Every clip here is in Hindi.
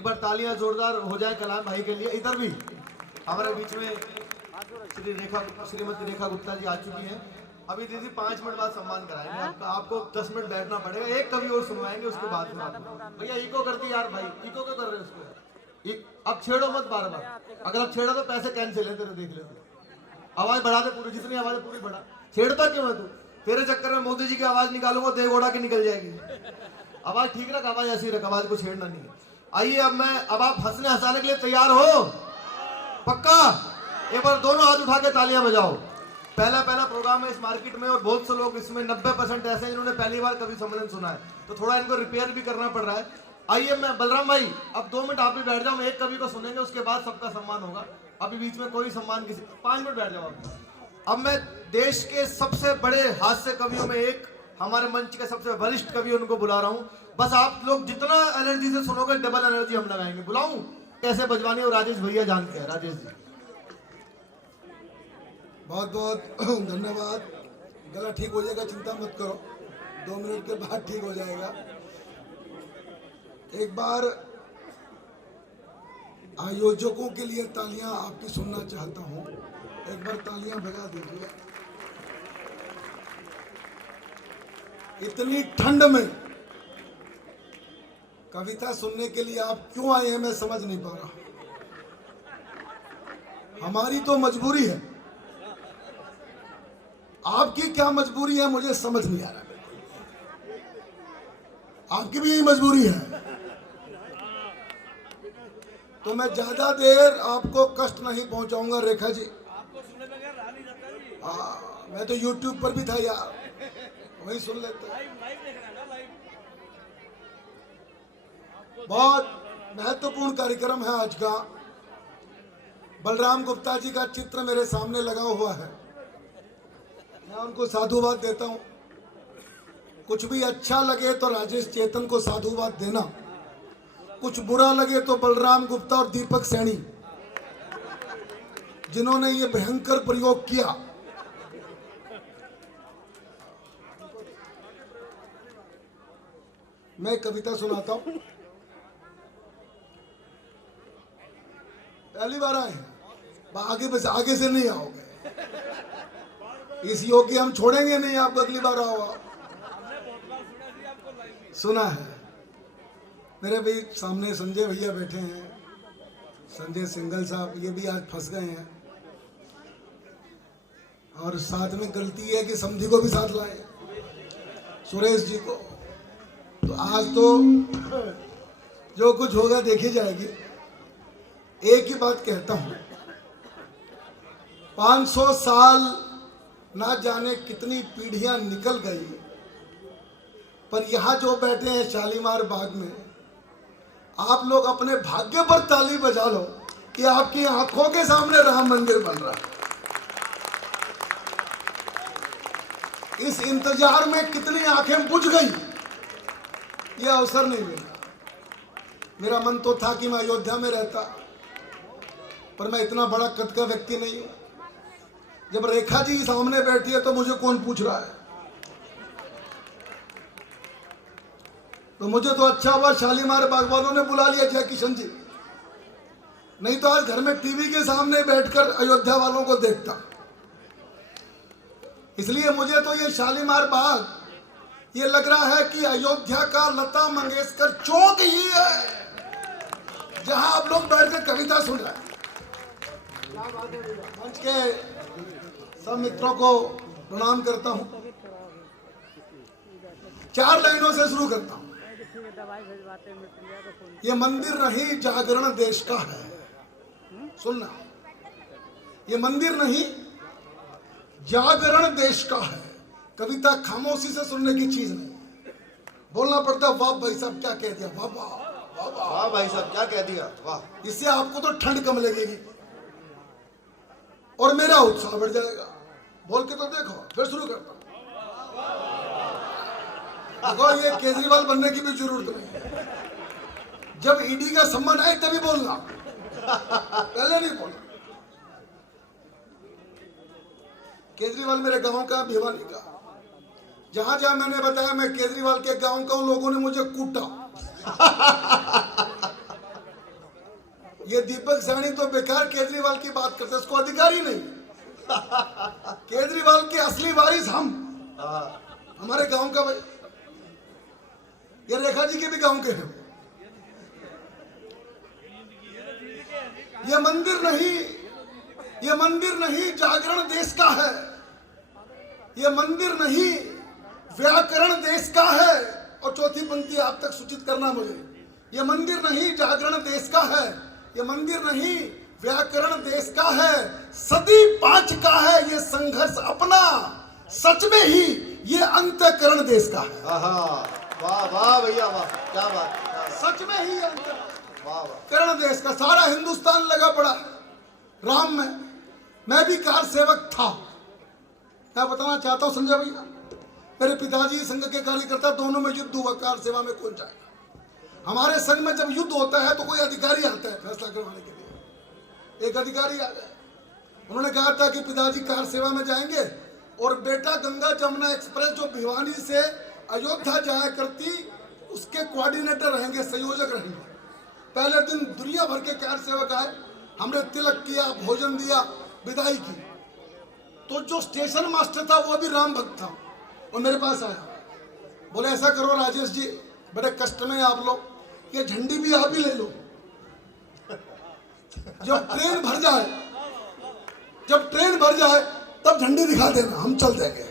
एक बार तालियां जोरदार हो जाए कलाम भाई के लिए। इधर भी हमारे बीच में श्रीमती रेखा गुप्ता जी आ चुकी हैं। अभी दीदी 5 मिनट बाद सम्मान कराएंगे आपको 10 मिनट बैठना पड़ेगा। एक कवि और सुनवाएंगे, उसके बाद भैया इको कर दी यार भाई, इको क्यों कर रहे हो उसको? अब छेड़ो मत बार बार, अगर अब छेड़ो तो पैसे कैंसिल है तेरे, देख ले तू। आवाज बढ़ा दे पूरी, जितनी आवाज है पूरी बढ़ा। छेड़ता क्यों है तू? तेरे चक्कर में मोदी जी की आवाज निकालूंगा, देव घोड़ा की निकल जाएगी। आवाज ठीक रख, आवाज ऐसी रख, आवाज को छेड़ना नहीं है। आइए अब आप हंसने हंसाने के लिए तैयार हो? पक्का? एक बार दोनों हाथ उठा के तालियां बजाओ। पहला प्रोग्राम है इस मार्केट में और बहुत से लोग इसमें 90% ऐसे हैं जिन्होंने पहली बार कवि सम्मेलन सुना है, तो थोड़ा इनको रिपेयर भी करना पड़ रहा है। आइए मैं बलराम भाई, अब 2 मिनट आप भी बैठ जाओ, एक कवि को सुनेंगे, उसके बाद सबका सम्मान होगा। अभी बीच में कोई सम्मान किसी, 5 मिनट बैठ जाओ आप। अब मैं देश के सबसे बड़े हास्य कवियों में एक, हमारे मंच के सबसे वरिष्ठ कवि उनको बुला रहा हूँ। बस आप लोग जितना एनर्जी से सुनोगे डबल एनर्जी हम लगाएंगे। बुलाऊं कैसे बजवानी? और राजेश भैया जानते हैं। राजेश जी बहुत बहुत धन्यवाद। गला ठीक हो जाएगा, चिंता मत करो, 2 मिनट के बाद ठीक हो जाएगा। एक बार आयोजकों के लिए तालियां आपकी सुनना चाहता हूं। एक बार तालियां बजा दीजिए। इतनी ठंड में कविता सुनने के लिए आप क्यों आए हैं मैं समझ नहीं पा रहा। हमारी तो मजबूरी है, आपकी क्या मजबूरी है मुझे समझ नहीं आ रहा। आपकी भी यही मजबूरी है, तो मैं ज्यादा देर आपको कष्ट नहीं पहुंचाऊंगा। रेखा जी, मैं तो YouTube पर भी था यार, वही सुन लेते। बहुत महत्वपूर्ण कार्यक्रम है आज का। बलराम गुप्ता जी का चित्र मेरे सामने लगा हुआ है, मैं उनको साधुवाद देता हूं। कुछ भी अच्छा लगे तो राजेश चेतन को साधुवाद देना, कुछ बुरा लगे तो बलराम गुप्ता और दीपक सैनी जिन्होंने ये भयंकर प्रयोग किया। मैं कविता सुनाता हूं। पहली बार आए हैं, आगे से नहीं आओगे। इस योग की हम छोड़ेंगे नहीं, आप अगली बार आओ। सुना है मेरे भी सामने संजय भैया बैठे हैं, संजय सिंगल साहब, ये भी आज फंस गए हैं। और साथ में गलती है कि समधी को भी साथ लाए, सुरेश जी को। तो आज तो जो कुछ होगा देखी जाएगी। एक ही बात कहता हूं, 500 साल ना जाने कितनी पीढ़ियां निकल गई, पर यहां जो बैठे हैं शालीमार बाग में, आप लोग अपने भाग्य पर ताली बजा लो कि आपकी आंखों के सामने राम मंदिर बन रहा है। इस इंतजार में कितनी आंखें बुझ गई, यह अवसर नहीं मिला। मेरा मन तो था कि मैं अयोध्या में रहता, पर मैं इतना बड़ा कद का व्यक्ति नहीं हूं। जब रेखा जी सामने बैठी है तो मुझे कौन पूछ रहा है? तो मुझे तो अच्छा हुआ शालीमार बाग वालों ने बुला लिया जय किशन जी, नहीं तो आज घर में टीवी के सामने बैठकर अयोध्या वालों को देखता। इसलिए मुझे तो ये शालीमार बाग ये लग रहा है कि अयोध्या का लता मंगेशकर चौक ही है, जहां आप लोग बैठकर कविता सुन रहे हैं। मंच के सब मित्रों को प्रणाम करता हूं। 4 लाइनों से शुरू करता हूं। ये मंदिर नहीं जागरण देश का है। सुनना, ये मंदिर नहीं जागरण देश का है। कविता खामोशी से सुनने की चीज नहीं, बोलना पड़ता। वाह भाई साहब क्या कह दिया, वाह वाह वाह वाह भाई साहब क्या कह दिया, वाह। इससे आपको तो ठंड कम लगेगी और मेरा उत्साह बढ़ जाएगा। बोल के तो देखो, फिर शुरू करता हूं। देखो, ये केजरीवाल बनने की भी जरूरत नहीं, जब ईडी का सम्मान आए तभी बोलना, पहले नहीं बोलना। केजरीवाल मेरे गांव का, भिवानी का। जहां जहां मैंने बताया मैं केजरीवाल के गांव का, उन लोगों ने मुझे कूटा। ये दीपक सैनी तो बेकार केजरीवाल की बात करते हैं, उसको अधिकार ही नहीं। केजरीवाल के असली वारिस हम, हमारे गांव का भाई, ये रेखा जी के भी गांव के हैं। ये मंदिर नहीं जागरण देश का है। ये मंदिर नहीं व्याकरण देश का है। और चौथी पंक्ति आप तक सूचित करना मुझे, ये मंदिर नहीं जागरण देश का है, ये मंदिर नहीं व्याकरण देश का है, सदी 5 का है ये संघर्ष अपना, सच में ही ये अंतःकरण देश का है। वाह वाह भैया वाह, क्या बात, सच में ही वाह वाह। करण देश का सारा हिंदुस्तान लगा पड़ा राम में। मैं भी कार सेवक था। मैं बताना चाहता हूं संजय भैया, मेरे पिताजी संघ के कार्यकर्ता, दोनों में युद्ध हुआ, कार सेवा में कौन जाएगा। हमारे संघ में जब युद्ध होता है तो कोई अधिकारी आता है फैसला करवाने के लिए। एक अधिकारी आ गए, उन्होंने कहा था कि पिताजी कार सेवा में जाएंगे और बेटा गंगा जमुना एक्सप्रेस जो भिवानी से अयोध्या जाया करती, उसके कोऑर्डिनेटर रहेंगे, संयोजक रहेंगे। पहले दिन दुनिया भर के कार सेवक आए, हमने तिलक किया, भोजन दिया, विदाई की। तो जो स्टेशन मास्टर था वो भी राम भक्त था, वो मेरे पास आया, बोले ऐसा करो राजेश जी, बड़े कष्ट में आप लोग, ये झंडी भी आप ही ले लो। जब ट्रेन भर जाए तब झंडी दिखा देना, हम चल देंगे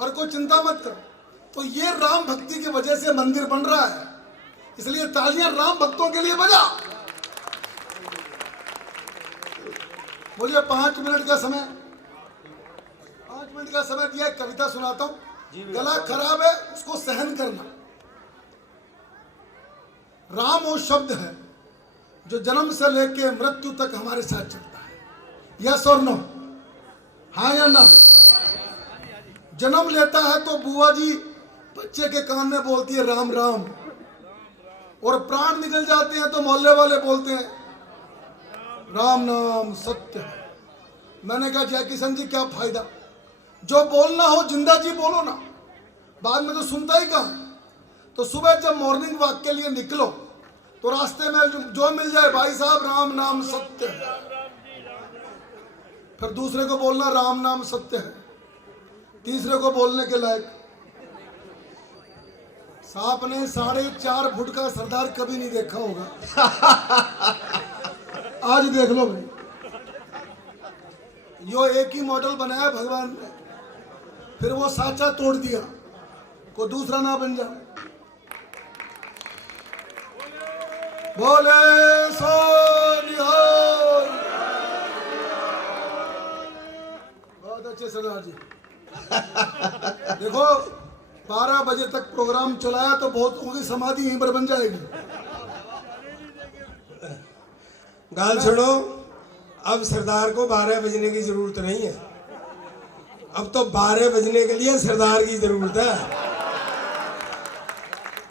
और कोई चिंता मत करो। तो ये राम भक्ति की वजह से मंदिर बन रहा है, इसलिए तालियां राम भक्तों के लिए बजा। मुझे 5 मिनट का समय दिया, एक कविता सुनाता हूं। गला खराब है उसको सहन करना। राम वो शब्द है जो जन्म से लेके मृत्यु तक हमारे साथ चलता है। यस और नो, हाँ या ना। जन्म लेता है तो बुआ जी बच्चे के कान में बोलती है राम राम, और प्राण निकल जाते हैं तो मोहल्ले वाले बोलते हैं राम नाम सत्य है। मैंने कहा जय किशन जी क्या फायदा, जो बोलना हो जिंदा जी बोलो ना, बाद में तो सुनता ही कहाँ। तो सुबह जब मॉर्निंग वॉक के लिए निकलो तो रास्ते में जो मिल जाए, भाई साहब राम नाम सत्य है, फिर दूसरे को बोलना राम नाम सत्य है, तीसरे को बोलने के लायक। सांप ने 4.5 फुट का सरदार कभी नहीं देखा होगा। आज देख लो भाई, यो एक ही मॉडल बनाया भगवान ने, फिर वो साचा तोड़ दिया, कोई दूसरा ना बन जाए। बोले सो निहाल। बहुत अच्छे सरदार जी। देखो 12 बजे तक प्रोग्राम चलाया तो बहुत होगी, समाधि यहीं पर बन जाएगी। गाल छोड़ो, अब सरदार को 12 बजने की जरूरत नहीं है, अब तो 12 बजने के लिए सरदार की जरूरत है।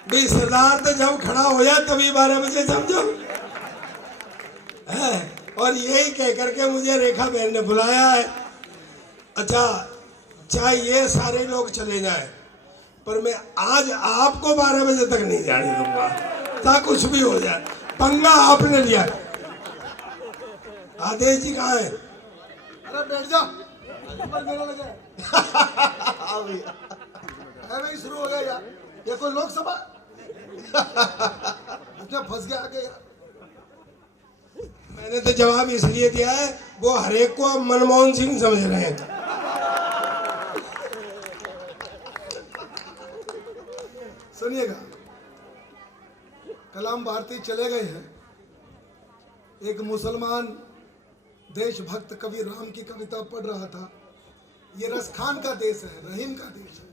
भाई सरदार तो जब खड़ा हो जाए तभी 12 बजे समझो है। और यही कह करके मुझे रेखा बहन ने बुलाया है। अच्छा, चाहे ये सारे लोग चले जाए पर मैं आज आपको 12 बजे तक नहीं जाने दूंगा, चाहे कुछ भी हो जाए। पंगा आपने लिया। आदेश जी कहाँ है? अरे बैठ जा, मेरा लगे भाई, शुरू हो गया यार, ये कोई लोकसभा फंस गया आगे यार। मैंने तो जवाब इसलिए दिया है, वो हरेक को अब मनमोहन सिंह समझ रहे हैं। सुनिएगा, कलाम भारती चले गए हैं। एक मुसलमान देशभक्त कवि राम की कविता पढ़ रहा था। ये रसखान का देश है, रहीम का देश है।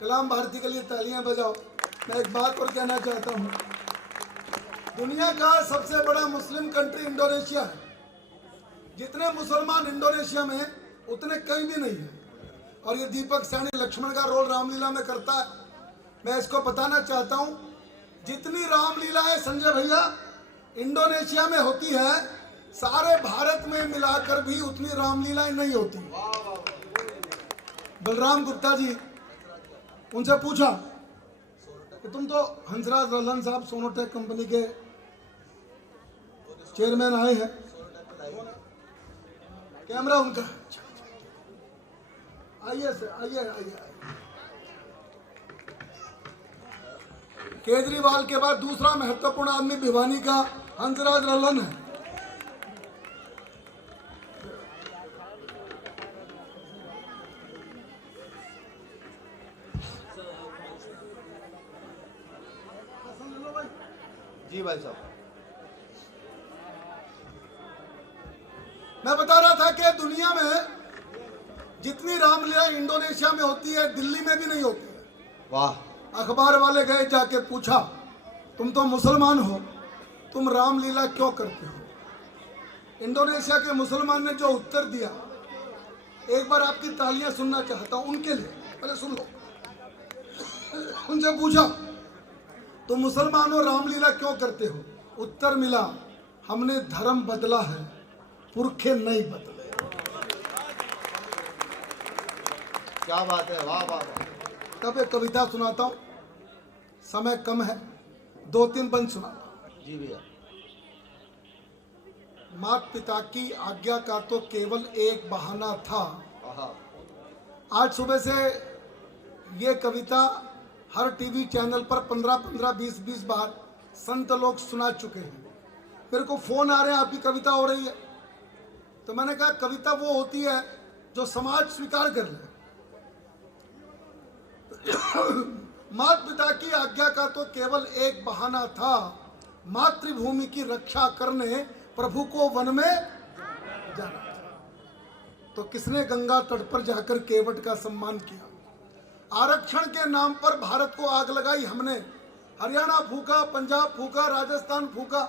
कलाम भारती के लिए तालियां बजाओ। मैं एक बात और कहना चाहता हूँ, दुनिया का सबसे बड़ा मुस्लिम कंट्री इंडोनेशिया है। जितने मुसलमान इंडोनेशिया में उतने कहीं भी नहीं है। और ये दीपक सैनी लक्ष्मण का रोल रामलीला में करता है। मैं इसको बताना चाहता हूँ, जितनी रामलीलाएं संजय भैया इंडोनेशिया में होती है, सारे भारत में मिलाकर भी उतनी रामलीलाएं नहीं होती। बलराम गुप्ता जी, उनसे पूछा कि तुम तो हंसराज रलन साहब सोनोटेक कंपनी के चेयरमैन आए हैं, कैमरा उनका। आइए सर, आइए आइए। केजरीवाल के बाद दूसरा महत्वपूर्ण आदमी भिवानी का हंसराज लल्लन है। जी भाई साहब, मैं बता रहा था कि दुनिया में जितनी रामलीला इंडोनेशिया में होती है, दिल्ली में भी नहीं होती है। वाह। अखबार वाले गए, जाके पूछा, तुम तो मुसलमान हो, तुम रामलीला क्यों करते हो? इंडोनेशिया के मुसलमान ने जो उत्तर दिया, एक बार आपकी तालियां सुनना चाहता हूं उनके लिए, पहले सुन लो। उनसे पूछा, तुम मुसलमान हो, रामलीला क्यों करते हो? उत्तर मिला, हमने धर्म बदला है, पुरखे नहीं बदले। क्या बात है, वाह वाह वाह। तब एक कविता सुनाता हूं, समय कम है, 2-3 बंद सुनाता हूं। जी भैया। माता पिता की आज्ञा का तो केवल एक बहाना था। आहा। आज सुबह से ये कविता हर टीवी चैनल पर 15-15, 20-20 बार संत लोग सुना चुके हैं। मेरे को फोन आ रहे हैं, आपकी कविता हो रही है। तो मैंने कहा कविता वो होती है जो समाज स्वीकार कर ले। माता पिता की आज्ञा का तो केवल एक बहाना था, मातृभूमि की रक्षा करने प्रभु को वन में जाना। तो किसने गंगा तट पर जाकर केवट का सम्मान किया? आरक्षण के नाम पर भारत को आग लगाई हमने। हरियाणा फूका, पंजाब फूका, राजस्थान फूका।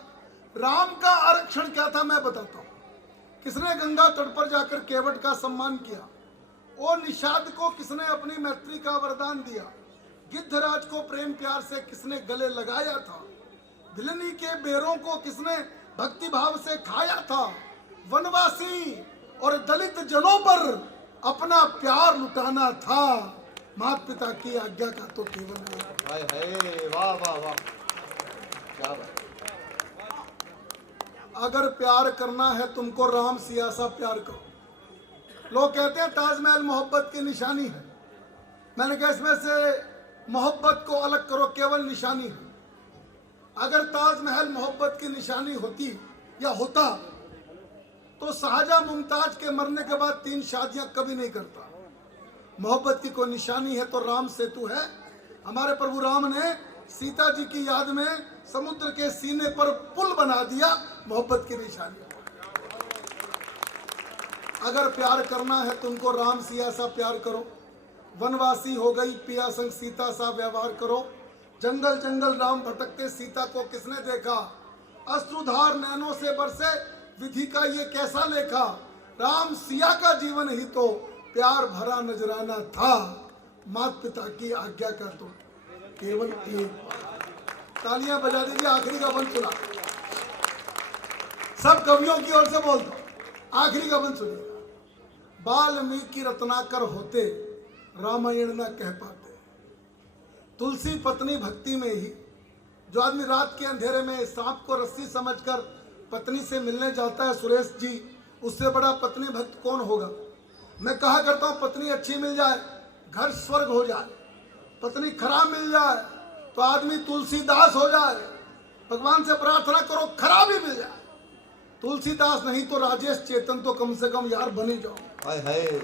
राम का आरक्षण क्या था मैं बताता हूं। किसने गंगा तट पर जाकर केवट का सम्मान किया? ओ निषाद को किसने अपनी मैत्री का वरदान दिया? गिद्धराज को प्रेम प्यार से किसने गले लगाया था? भिलनी के बेरों को किसने भक्ति भाव से खाया था? वनवासी और दलित जनों पर अपना प्यार लुटाना था। माता पिता की आज्ञा का तो केवल हाय हाय, वाह वाह वाह, क्या बात। अगर प्यार करना है तुमको, राम सिया सा प्यार करो। लोग कहते हैं ताजमहल मोहब्बत की निशानी है। मैंने कहा इसमें से मोहब्बत को अलग करो, केवल निशानी है। अगर ताजमहल मोहब्बत की निशानी होती या होता तो शाहजहां मुमताज के मरने के बाद 3 शादियां कभी नहीं करता। मोहब्बत की कोई निशानी है तो राम सेतु है। हमारे प्रभु राम ने सीता जी की याद में समुद्र के सीने पर पुल बना दिया, मोहब्बत की निशानी। अगर प्यार करना है तुमको, राम सिया सा प्यार करो। वनवासी हो गई पिया संग सीता सा व्यवहार करो। जंगल जंगल राम भटकते, सीता को किसने देखा? अश्रुधार नैनों से बरसे, विधि का ये कैसा लेखा? राम सिया का जीवन ही तो प्यार भरा नजराना था। माता पिता की आज्ञा का तो केवल एक। तालियां बजा दीजिए, आखिरी का बंद सुना। सब कवियों की ओर से बोल दो, आखिरी का बंद सुनिएगा। वाल्मीकि रत्नाकर होते, रामायण न कह पाते। तुलसी पत्नी भक्ति में ही। जो आदमी रात के अंधेरे में सांप को रस्सी समझकर पत्नी से मिलने जाता है, सुरेश जी, उससे बड़ा पत्नी भक्त कौन होगा? मैं कहा करता हूं, पत्नी अच्छी मिल जाए घर स्वर्ग हो जाए, पत्नी खराब मिल जाए तो आदमी तुलसीदास हो जाए। भगवान से प्रार्थना करो खराब ही मिल जाए। तुलसीदास नहीं तो राजेश चेतन तो कम से कम यार बने जाओ। हाय हाय।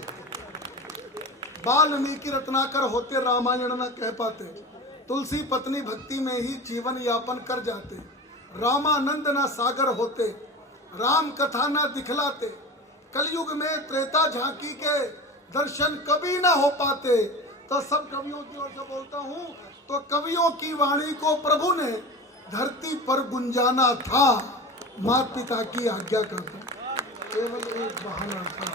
वाल्मीकि रत्नाकर होते, रामायण न कह पाते। तुलसी पत्नी भक्ति में ही जीवन यापन कर जाते। रामानंद न सागर होते, राम कथा न दिखलाते। कलयुग में त्रेता झांकी के दर्शन कभी ना हो पाते। तो सब कवियों की ओर से बोलता हूँ, तो कवियों की वाणी को प्रभु ने धरती पर गुंजाना था। माता पिता की आज्ञा करता केवल एक बहाना था।